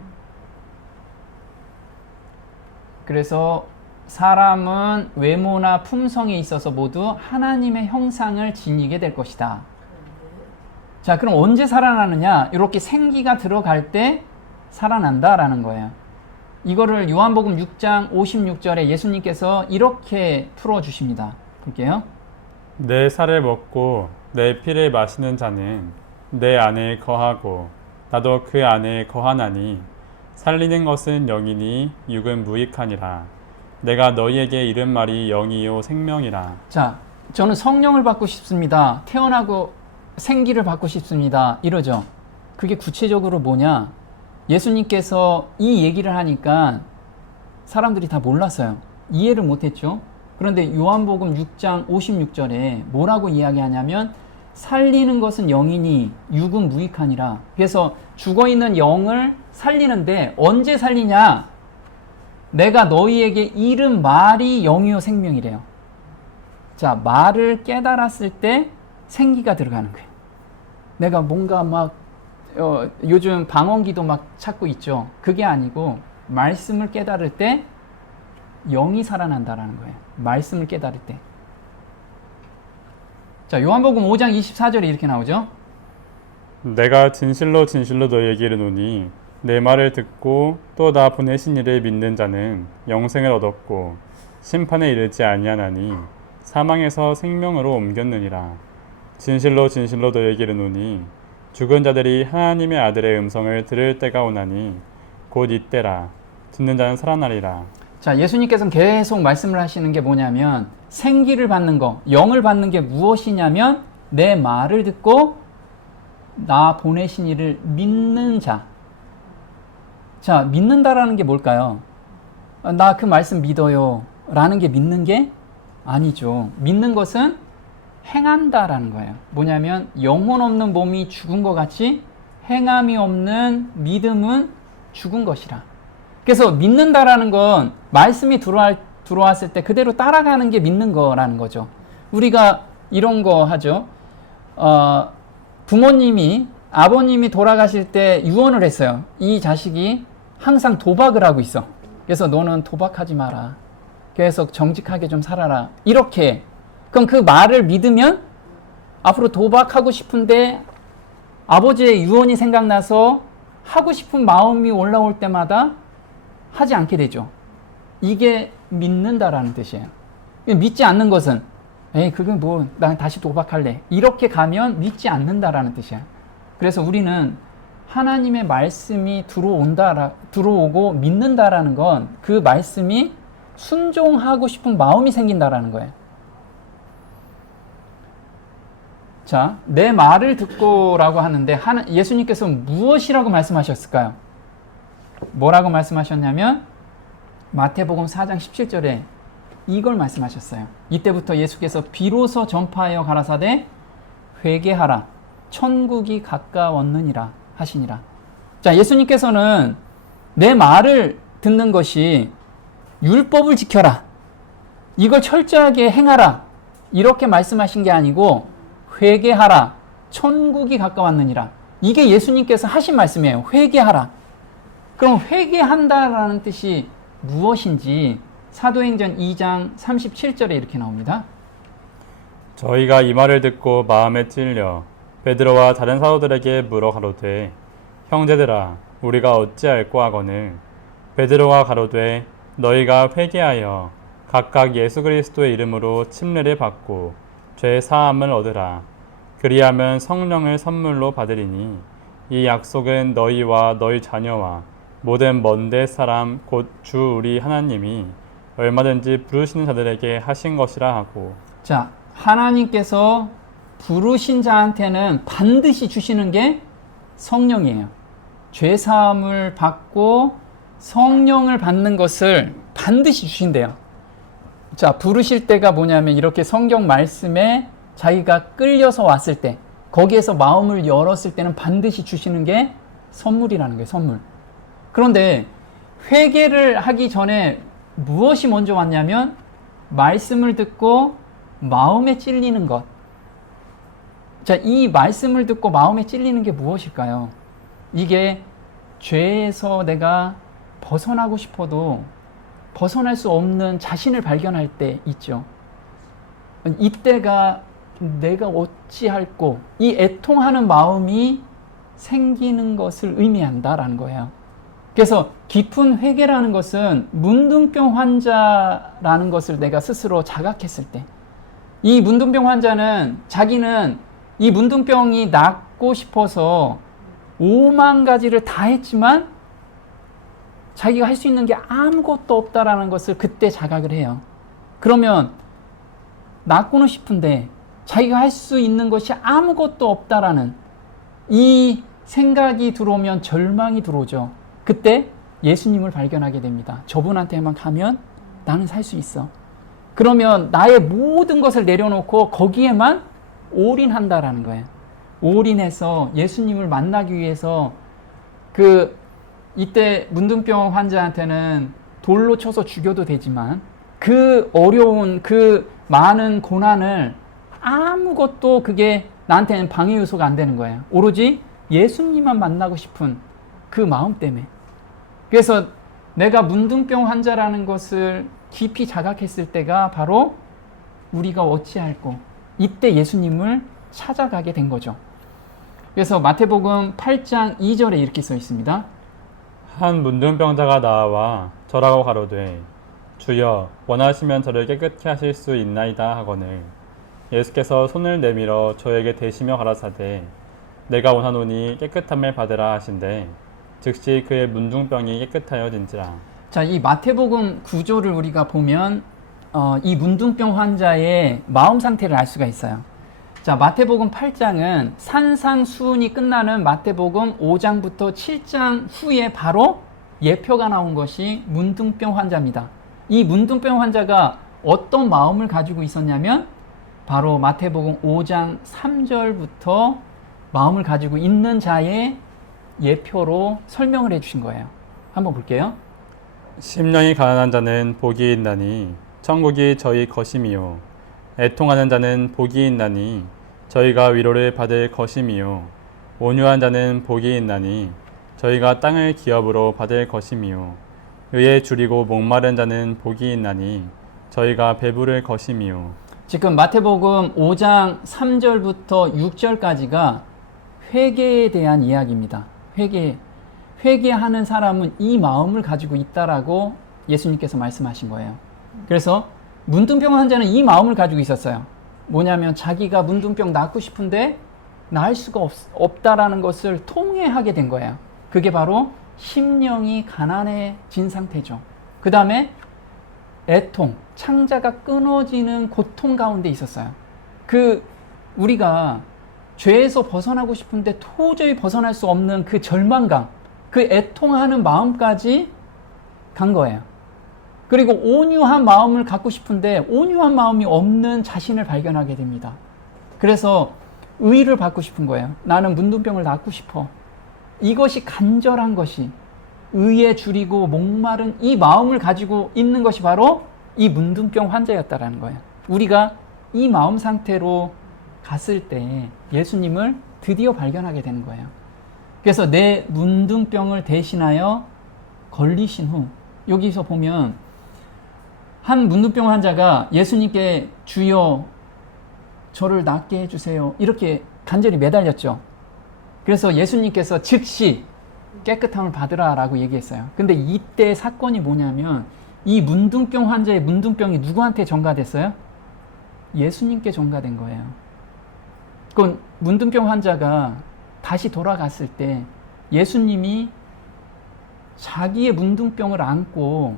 그래서 사람은 외모나 품성에 있어서 모두 하나님의 형상을 지니게 될 것이다. 자, 그럼 언제 살아나느냐? 이렇게 생기가 들어갈 때 살아난다라는 거예요. 이거를 요한복음 6장 56절에 예수님께서 이렇게 풀어주십니다. 볼게요. 내 살을 먹고 내 피를 마시는 자는 내 안에 거하고 나도 그 안에 거하나니 살리는 것은 영이니 육은 무익하니라. 내가 너희에게 이른 말이 영이요 생명이라. 자, 저는 성령을 받고 싶습니다. 태어나고 생기를 받고 싶습니다. 이러죠. 그게 구체적으로 뭐냐? 예수님께서 이 얘기를 하니까 사람들이 다 몰랐어요. 이해를 못했죠. 그런데 요한복음 6장 56절에 뭐라고 이야기하냐면 살리는 것은 영이니 육은 무익하니라. 그래서 죽어있는 영을 살리는데 언제 살리냐? 내가 너희에게 이른 말이 영이요 생명이래요. 자, 말을 깨달았을 때 생기가 들어가는 거예요. 내가 뭔가 막 요즘 방언기도 막 찾고 있죠. 그게 아니고 말씀을 깨달을 때 영이 살아난다라는 거예요. 말씀을 깨달을 때. 자, 요한복음 5장 24절에 이렇게 나오죠. 내가 진실로 진실로 너희에게 이르노니 내 말을 듣고 또 나 보내신 이를 믿는 자는 영생을 얻었고 심판에 이르지 아니하나니 사망에서 생명으로 옮겼느니라. 진실로 진실로 너희에게 이르노니 죽은 자들이 하나님의 아들의 음성을 들을 때가 오나니 곧 이때라. 듣는 자는 살아나리라. 자, 예수님께서는 계속 말씀을 하시는 게 뭐냐면 생기를 받는 거, 영을 받는 게 무엇이냐면 내 말을 듣고 나 보내신 이를 믿는 자. 자, 믿는다라는 게 뭘까요? 나 그 말씀 믿어요 라는 게 믿는 게 아니죠. 믿는 것은 행한다라는 거예요. 뭐냐면 영혼 없는 몸이 죽은 것 같이 행함이 없는 믿음은 죽은 것이라. 그래서 믿는다라는 건 말씀이 들어왔을 때 그대로 따라가는 게 믿는 거라는 거죠. 우리가 이런 거 하죠. 부모님이, 아버님이 돌아가실 때 유언을 했어요. 이 자식이 항상 도박을 하고 있어. 그래서 너는 도박하지 마라. 계속 정직하게 좀 살아라. 이렇게. 그럼 그 말을 믿으면 앞으로 도박하고 싶은데 아버지의 유언이 생각나서 하고 싶은 마음이 올라올 때마다 하지 않게 되죠. 이게 믿는다라는 뜻이에요. 믿지 않는 것은 그게 뭐 난 다시 도박할래. 이렇게 가면 믿지 않는다라는 뜻이야. 그래서 우리는 하나님의 말씀이 들어오고 믿는다라는 건 그 말씀이 순종하고 싶은 마음이 생긴다라는 거예요. 자, 내 말을 듣고라고 하는데 예수님께서 무엇이라고 말씀하셨을까요? 뭐라고 말씀하셨냐면 마태복음 4장 17절에 이걸 말씀하셨어요. 이때부터 예수께서 비로소 전파하여 가라사대 회개하라 천국이 가까웠느니라 하시니라. 자, 예수님께서는 내 말을 듣는 것이 율법을 지켜라, 이걸 철저하게 행하라, 이렇게 말씀하신 게 아니고 회개하라 천국이 가까웠느니라. 이게 예수님께서 하신 말씀이에요. 회개하라. 그럼 회개한다라는 뜻이 무엇인지 사도행전 2장 37절에 이렇게 나옵니다. 저희가 이 말을 듣고 마음에 찔려 베드로와 다른 사도들에게 물어 가로되 형제들아 우리가 어찌할꼬 하거늘 베드로가 가로되 너희가 회개하여 각각 예수 그리스도의 이름으로 침례를 받고 죄 사함을 얻으라. 그리하면 성령을 선물로 받으리니 이 약속은 너희와 너희 자녀와 모든 먼데 사람 곧 주 우리 하나님이 얼마든지 부르시는 자들에게 하신 것이라 하고. 자, 하나님께서 부르신 자한테는 반드시 주시는 게 성령이에요. 죄 사함을 받고 성령을 받는 것을 반드시 주신대요. 자, 부르실 때가 뭐냐면 이렇게 성경 말씀에 자기가 끌려서 왔을 때, 거기에서 마음을 열었을 때는 반드시 주시는 게 선물이라는 거예요. 선물. 그런데 회개를 하기 전에 무엇이 먼저 왔냐면 말씀을 듣고 마음에 찔리는 것. 자, 이 말씀을 듣고 마음에 찔리는 게 무엇일까요? 이게 죄에서 내가 벗어나고 싶어도 벗어날 수 없는 자신을 발견할 때 있죠. 이때가 내가 어찌할꼬, 이 애통하는 마음이 생기는 것을 의미한다라는 거예요. 그래서 깊은 회개라는 것은 문둥병 환자라는 것을 내가 스스로 자각했을 때, 이 문둥병 환자는 자기는 이 문둥병이 낫고 싶어서 5만 가지를 다 했지만 자기가 할 수 있는 게 아무것도 없다라는 것을 그때 자각을 해요. 그러면 낫고는 싶은데 자기가 할 수 있는 것이 아무것도 없다라는 이 생각이 들어오면 절망이 들어오죠. 그때 예수님을 발견하게 됩니다. 저분한테만 가면 나는 살 수 있어. 그러면 나의 모든 것을 내려놓고 거기에만 올인한다라는 거예요. 올인해서 예수님을 만나기 위해서 이때 문둥병 환자한테는 돌로 쳐서 죽여도 되지만 그 어려운 그 많은 고난을 아무것도 그게 나한테는 방해 요소가 안 되는 거예요. 오로지 예수님만 만나고 싶은 그 마음 때문에. 그래서 내가 문둥병 환자라는 것을 깊이 자각했을 때가 바로 우리가 어찌할꼬, 이때 예수님을 찾아가게 된 거죠. 그래서 마태복음 8장 2절에 이렇게 써 있습니다. 한 문둥병자가 나와 저라고 가로되 주여 원하시면 저를 깨끗게 하실 수 있나이다 하거늘 예수께서 손을 내밀어 저에게 대시며 가라사대 내가 원하노니 깨끗함을 받으라 하신대 즉시 그의 문둥병이 깨끗하여진지라. 자, 이 마태복음 구조를 우리가 보면 이 문둥병 환자의 마음 상태를 알 수가 있어요. 자, 마태복음 8장은 산상수훈이 끝나는 마태복음 5장부터 7장 후에 바로 예표가 나온 것이 문둥병 환자입니다. 이 문둥병 환자가 어떤 마음을 가지고 있었냐면 바로 마태복음 5장 3절부터 마음을 가지고 있는 자의 예표로 설명을 해주신 거예요. 한번 볼게요. 심령이 가난한 자는 복이 있나니 천국이 저희 것임이요 애통하는 자는 복이 있나니 저희가 위로를 받을 것임이요 온유한 자는 복이 있나니 저희가 땅을 기업으로 받을 것임이요 의에 줄이고 목마른 자는 복이 있나니 저희가 배부를 것임이요. 지금 마태복음 5장 3절부터 6절까지가 회개에 대한 이야기입니다. 회개하는 사람은 이 마음을 가지고 있다라고 예수님께서 말씀하신 거예요. 그래서 문둥병 환자는 이 마음을 가지고 있었어요. 뭐냐면 자기가 문둥병 낫고 싶은데 나을 수가 없다라는 것을 통회하게 된 거예요. 그게 바로 심령이 가난해진 상태죠. 그 다음에 애통, 창자가 끊어지는 고통 가운데 있었어요. 우리가 죄에서 벗어나고 싶은데 도저히 벗어날 수 없는 그 절망감, 그 애통하는 마음까지 간 거예요. 그리고 온유한 마음을 갖고 싶은데 온유한 마음이 없는 자신을 발견하게 됩니다. 그래서 의를 받고 싶은 거예요. 나는 문둥병을 낫고 싶어. 이것이 간절한 것이 의에 줄이고 목마른 이 마음을 가지고 있는 것이 바로 이 문둥병 환자였다라는 거예요. 우리가 이 마음 상태로 갔을 때 예수님을 드디어 발견하게 되는 거예요. 그래서 내 문둥병을 대신하여 걸리신 후, 여기서 보면 한 문둥병 환자가 예수님께 주여 저를 낫게 해주세요, 이렇게 간절히 매달렸죠. 그래서 예수님께서 즉시 깨끗함을 받으라 라고 얘기했어요. 근데 이때 사건이 뭐냐면 이 문둥병 환자의 문둥병이 누구한테 전가됐어요? 예수님께 전가된 거예요. 그건 문둥병 환자가 다시 돌아갔을 때 예수님이 자기의 문둥병을 안고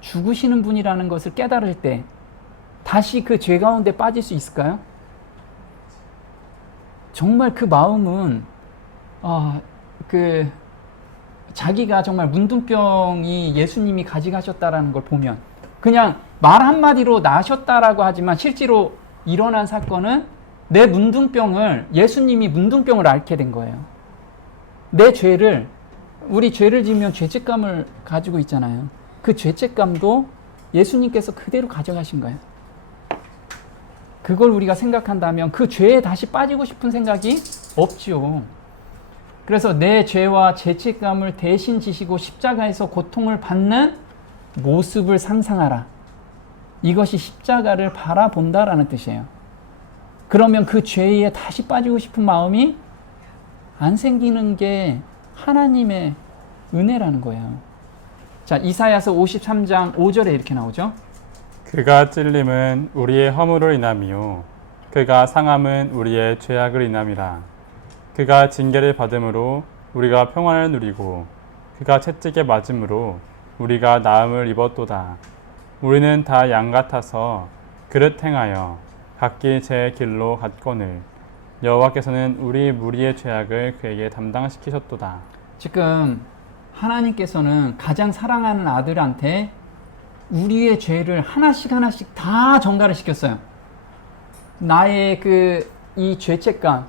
죽으시는 분이라는 것을 깨달을 때 다시 그 죄 가운데 빠질 수 있을까요? 정말 그 마음은 자기가 정말 문둥병이 예수님이 가져가셨다라는 걸 보면 그냥 말 한마디로 나셨다라고 하지만 실제로 일어난 사건은 내 문둥병을, 예수님이 문둥병을 앓게 된 거예요. 내 죄를, 우리 죄를 지으면 죄책감을 가지고 있잖아요. 그 죄책감도 예수님께서 그대로 가져가신 거예요. 그걸 우리가 생각한다면 그 죄에 다시 빠지고 싶은 생각이 없죠. 그래서 내 죄와 죄책감을 대신 지시고 십자가에서 고통을 받는 모습을 상상하라. 이것이 십자가를 바라본다라는 뜻이에요. 그러면 그 죄에 다시 빠지고 싶은 마음이 안 생기는 게 하나님의 은혜라는 거예요. 자, 이사야서 53장 5절에 이렇게 나오죠. 그가 찔림은 우리의 허물을 인함이요 그가 상함은 우리의 죄악을 인함이라. 그가 징계를 받음으로 우리가 평안을 누리고 그가 채찍에 맞음으로 우리가 나음을 입었도다. 우리는 다 양 같아서 그릇 행하여 각기 제 길로 갔거늘 여호와께서는 우리 무리의 죄악을 그에게 담당시키셨도다. 지금 하나님께서는 가장 사랑하는 아들한테 우리의 죄를 하나씩 다 전가를 시켰어요. 나의 이 죄책감,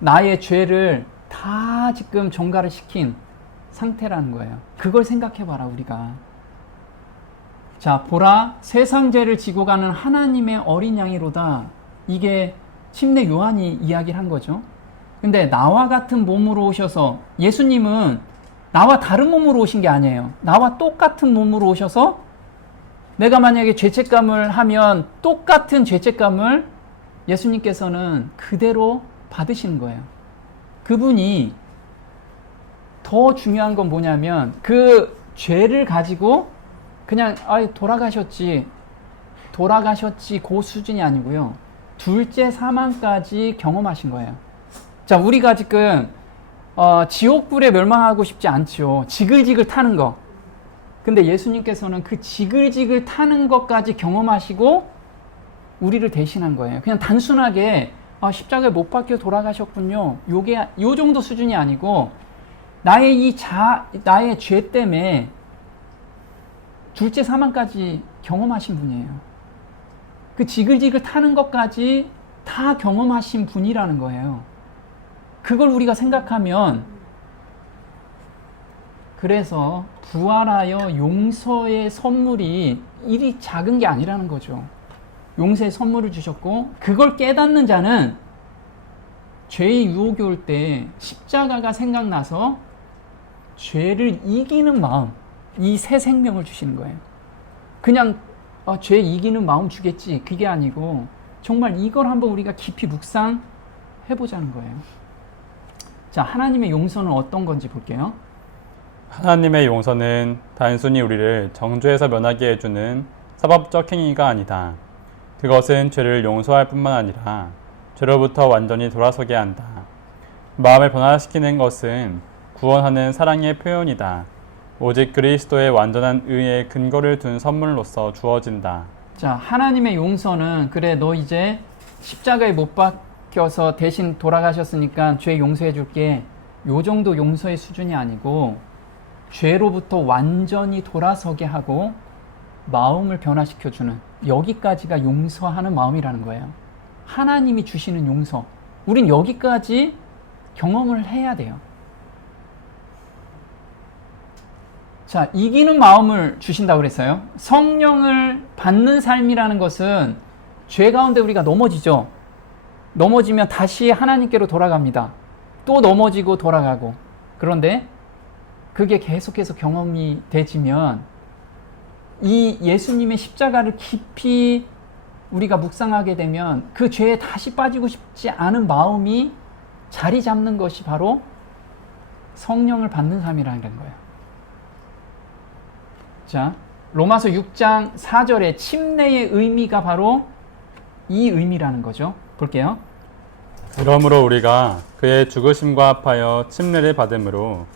나의 죄를 다 지금 전가를 시킨 상태라는 거예요. 그걸 생각해봐라, 우리가. 자, 보라, 세상 죄를 지고 가는 하나님의 어린 양이로다. 이게 침례 요한이 이야기를 한 거죠. 근데 나와 같은 몸으로 오셔서, 예수님은 나와 다른 몸으로 오신 게 아니에요. 나와 똑같은 몸으로 오셔서 내가 만약에 죄책감을 하면 똑같은 죄책감을 예수님께서는 그대로 받으시는 거예요. 그분이 더 중요한 건 뭐냐면 그 죄를 가지고 그냥 돌아가셨지 그 수준이 아니고요. 둘째 사망까지 경험하신 거예요. 자, 우리가 지금 지옥불에 멸망하고 싶지 않죠. 지글지글 타는 거. 근데 예수님께서는 그 지글지글 타는 것까지 경험하시고 우리를 대신한 거예요. 그냥 단순하게 십자가에 못 박혀 돌아가셨군요. 요 정도 수준이 아니고 나의 나의 죄 때문에 둘째 사망까지 경험하신 분이에요. 그 지글지글 타는 것까지 다 경험하신 분이라는 거예요. 그걸 우리가 생각하면, 그래서 부활하여 용서의 선물이 이리 작은 게 아니라는 거죠. 용서의 선물을 주셨고, 그걸 깨닫는 자는 죄의 유혹이 올 때 십자가가 생각나서 죄를 이기는 마음, 이 새 생명을 주시는 거예요. 그냥 죄 이기는 마음 주겠지. 그게 아니고 정말 이걸 한번 우리가 깊이 묵상해 보자는 거예요. 자, 하나님의 용서는 어떤 건지 볼게요. 하나님의 용서는 단순히 우리를 정죄에서 면하게 해주는 사법적 행위가 아니다. 그것은 죄를 용서할 뿐만 아니라 죄로부터 완전히 돌아서게 한다. 마음을 변화시키는 것은 구원하는 사랑의 표현이다. 오직 그리스도의 완전한 의의 근거를 둔 선물로서 주어진다. 자, 하나님의 용서는 그래 너 이제 십자가에 못 박혀서 대신 돌아가셨으니까 죄 용서해 줄게. 요 정도 용서의 수준이 아니고 죄로부터 완전히 돌아서게 하고 마음을 변화시켜 주는, 여기까지가 용서하는 마음이라는 거예요. 하나님이 주시는 용서. 우린 여기까지 경험을 해야 돼요. 자, 이기는 마음을 주신다고 그랬어요. 성령을 받는 삶이라는 것은 죄 가운데 우리가 넘어지죠. 넘어지면 다시 하나님께로 돌아갑니다. 또 넘어지고 돌아가고. 그런데 그게 계속해서 경험이 되지면 이 예수님의 십자가를 깊이 우리가 묵상하게 되면 그 죄에 다시 빠지고 싶지 않은 마음이 자리 잡는 것이 바로 성령을 받는 삶이라는 거예요. 자, 로마서 6장 4절의 침례의 의미가 바로 이 의미라는 거죠. 볼게요. 그러므로 우리가 그의 죽으심과 합하여 침례를 받음으로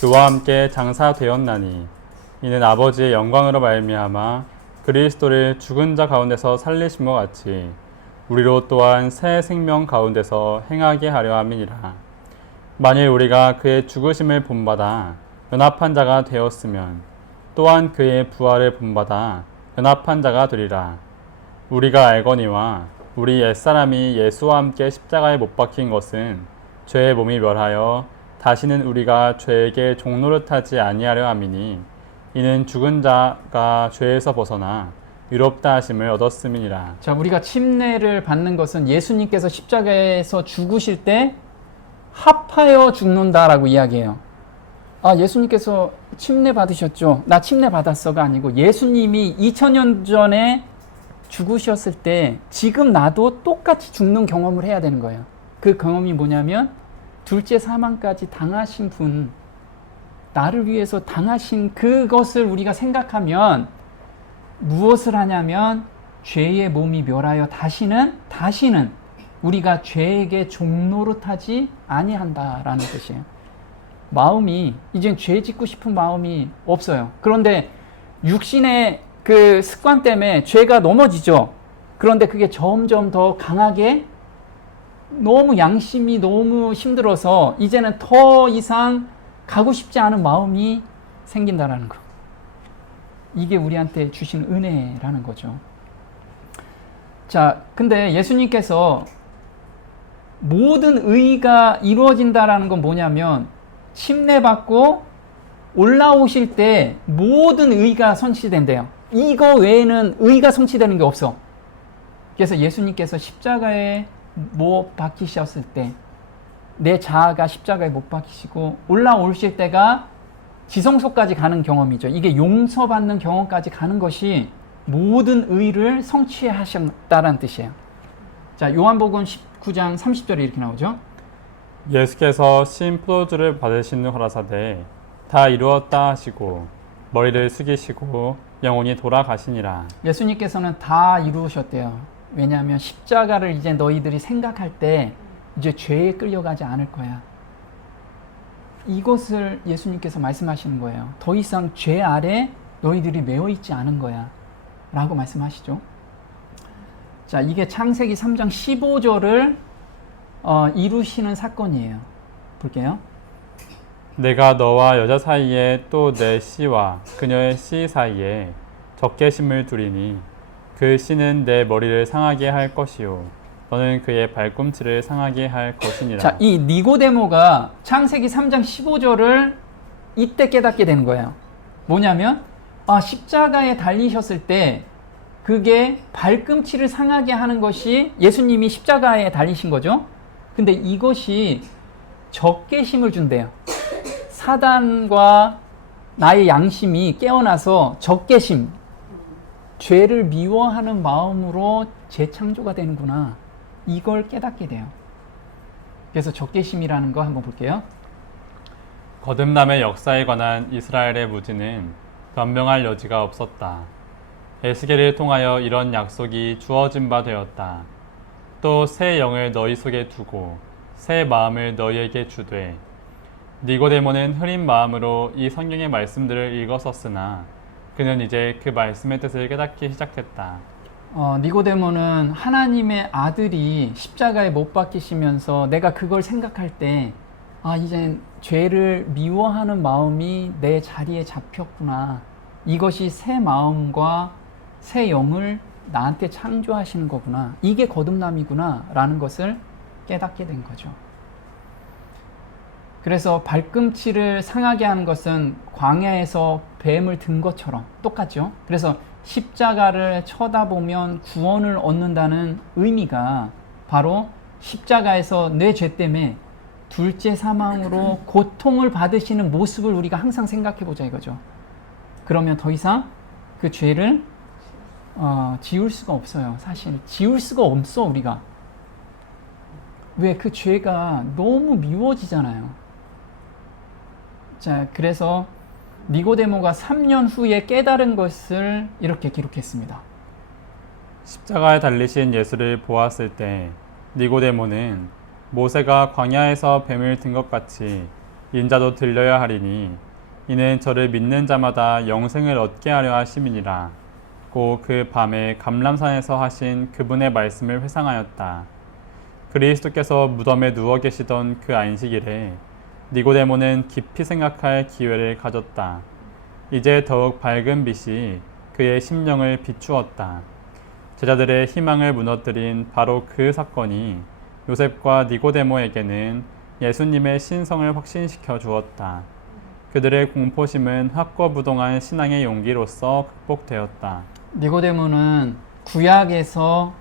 그와 함께 장사되었나니 이는 아버지의 영광으로 말미암아 그리스도를 죽은 자 가운데서 살리심과 같이 우리로 또한 새 생명 가운데서 행하게 하려 함이니라. 만일 우리가 그의 죽으심을 본받아 연합한 자가 되었으면 또한 그의 부활을 본받아 연합한 자가 되리라. 우리가 알거니와 우리 옛사람이 예수와 함께 십자가에 못 박힌 것은 죄의 몸이 멸하여 다시는 우리가 죄에게 종노릇하지 아니하려 함이니 이는 죽은 자가 죄에서 벗어나 의롭다 하심을 얻었음이니라. 자, 우리가 침례를 받는 것은 예수님께서 십자가에서 죽으실 때 합하여 죽는다라고 이야기해요. 아, 예수님께서 침례 받으셨죠? 나 침례 받았어가 아니고 예수님이 2000년 전에 죽으셨을 때 지금 나도 똑같이 죽는 경험을 해야 되는 거예요. 그 경험이 뭐냐면 둘째 사망까지 당하신 분, 나를 위해서 당하신 그것을 우리가 생각하면 무엇을 하냐면 죄의 몸이 멸하여 다시는 우리가 죄에게 종노릇하지 아니한다라는 뜻이에요. 마음이 이젠 죄 짓고 싶은 마음이 없어요. 그런데 육신의 그 습관 때문에 죄가 넘어지죠. 그런데 그게 점점 더 강하게 너무 양심이 너무 힘들어서 이제는 더 이상 가고 싶지 않은 마음이 생긴다라는 거. 이게 우리한테 주신 은혜라는 거죠. 자, 근데 예수님께서 모든 의가 이루어진다라는 건 뭐냐면 침례받고 올라오실 때 모든 의가 성취된대요. 이거 외에는 의가 성취되는 게 없어. 그래서 예수님께서 십자가에 못 박히셨을 때 내 자아가 십자가에 못 박히시고 올라오실 때가 지성소까지 가는 경험이죠. 이게 용서받는 경험까지 가는 것이 모든 의를 성취하셨다는 뜻이에요. 자, 요한복음 19장 30절에 이렇게 나오죠. 예수께서 신 포도주를 받으신 후 가라사대 다 이루었다 하시고 머리를 숙이시고 영혼이 돌아가시니라. 예수님께서는 다 이루셨대요. 왜냐하면 십자가를 이제 너희들이 생각할 때 이제 죄에 끌려가지 않을 거야. 이것을 예수님께서 말씀하시는 거예요. 더 이상 죄 아래 너희들이 매여 있지 않은 거야 라고 말씀하시죠. 자, 이게 창세기 3장 15절을 이루시는 사건이에요. 볼게요. 내가 너와 여자 사이에 또 내 씨와 그녀의 씨 사이에 적개심을 두리니 그 씨는 내 머리를 상하게 할 것이요 너는 그의 발꿈치를 상하게 할 것이니라. 자, 이 니고데모가 창세기 3장 15절을 이때 깨닫게 되는 거예요. 뭐냐면 십자가에 달리셨을 때 그게 발꿈치를 상하게 하는 것이 예수님이 십자가에 달리신 거죠. 근데 이것이 적개심을 준대요. 사단과 나의 양심이 깨어나서 적개심, 죄를 미워하는 마음으로 재창조가 되는구나. 이걸 깨닫게 돼요. 그래서 적개심이라는 거 한번 볼게요. 거듭남의 역사에 관한 이스라엘의 무지는 변명할 여지가 없었다. 에스겔을 통하여 이런 약속이 주어진 바 되었다. 또 새 영을 너희 속에 두고 새 마음을 너희에게 주되. 니고데모는 흐린 마음으로 이 성경의 말씀들을 읽었었으나 그는 이제 그 말씀의 뜻을 깨닫기 시작했다. 니고데모는 하나님의 아들이 십자가에 못 박히시면서 내가 그걸 생각할 때 이젠 죄를 미워하는 마음이 내 자리에 잡혔구나. 이것이 새 마음과 새 영을 나한테 창조하시는 거구나. 이게 거듭남이구나 라는 것을 깨닫게 된 거죠. 그래서 발꿈치를 상하게 하는 것은 광야에서 뱀을 든 것처럼 똑같죠. 그래서 십자가를 쳐다보면 구원을 얻는다는 의미가 바로 십자가에서 내 죄 때문에 둘째 사망으로 고통을 받으시는 모습을 우리가 항상 생각해 보자 이거죠. 그러면 더 이상 그 죄를 지울 수가 없어요. 사실 지울 수가 없어 우리가. 왜? 그 죄가 너무 미워지잖아요. 자, 그래서 니고데모가 3년 후에 깨달은 것을 이렇게 기록했습니다. 십자가에 달리신 예수를 보았을 때 니고데모는 모세가 광야에서 뱀을 든 것 같이 인자도 들려야 하리니 이는 저를 믿는 자마다 영생을 얻게 하려 하심이니라. 고 그 밤에 감람산에서 하신 그분의 말씀을 회상하였다. 그리스도께서 무덤에 누워 계시던 그 안식일에 니고데모는 깊이 생각할 기회를 가졌다. 이제 더욱 밝은 빛이 그의 심령을 비추었다. 제자들의 희망을 무너뜨린 바로 그 사건이 요셉과 니고데모에게는 예수님의 신성을 확신시켜 주었다. 그들의 공포심은 확고부동한 신앙의 용기로서 극복되었다. 니고데모는 구약에서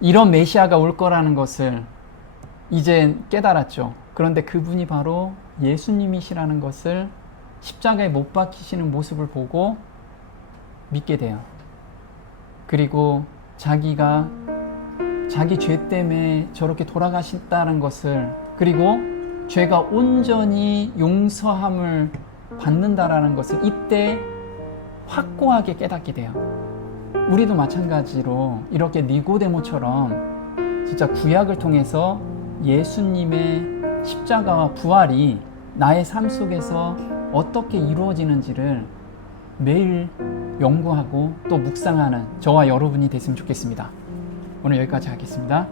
이런 메시아가 올 거라는 것을 이제 깨달았죠. 그런데 그분이 바로 예수님이시라는 것을 십자가에 못 박히시는 모습을 보고 믿게 돼요. 그리고 자기가 자기 죄 때문에 저렇게 돌아가셨다는 것을, 그리고 죄가 온전히 용서함을 받는다라는 것을 이때 확고하게 깨닫게 돼요. 우리도 마찬가지로 이렇게 니고데모처럼 진짜 구약을 통해서 예수님의 십자가와 부활이 나의 삶 속에서 어떻게 이루어지는지를 매일 연구하고 또 묵상하는 저와 여러분이 됐으면 좋겠습니다. 오늘 여기까지 하겠습니다.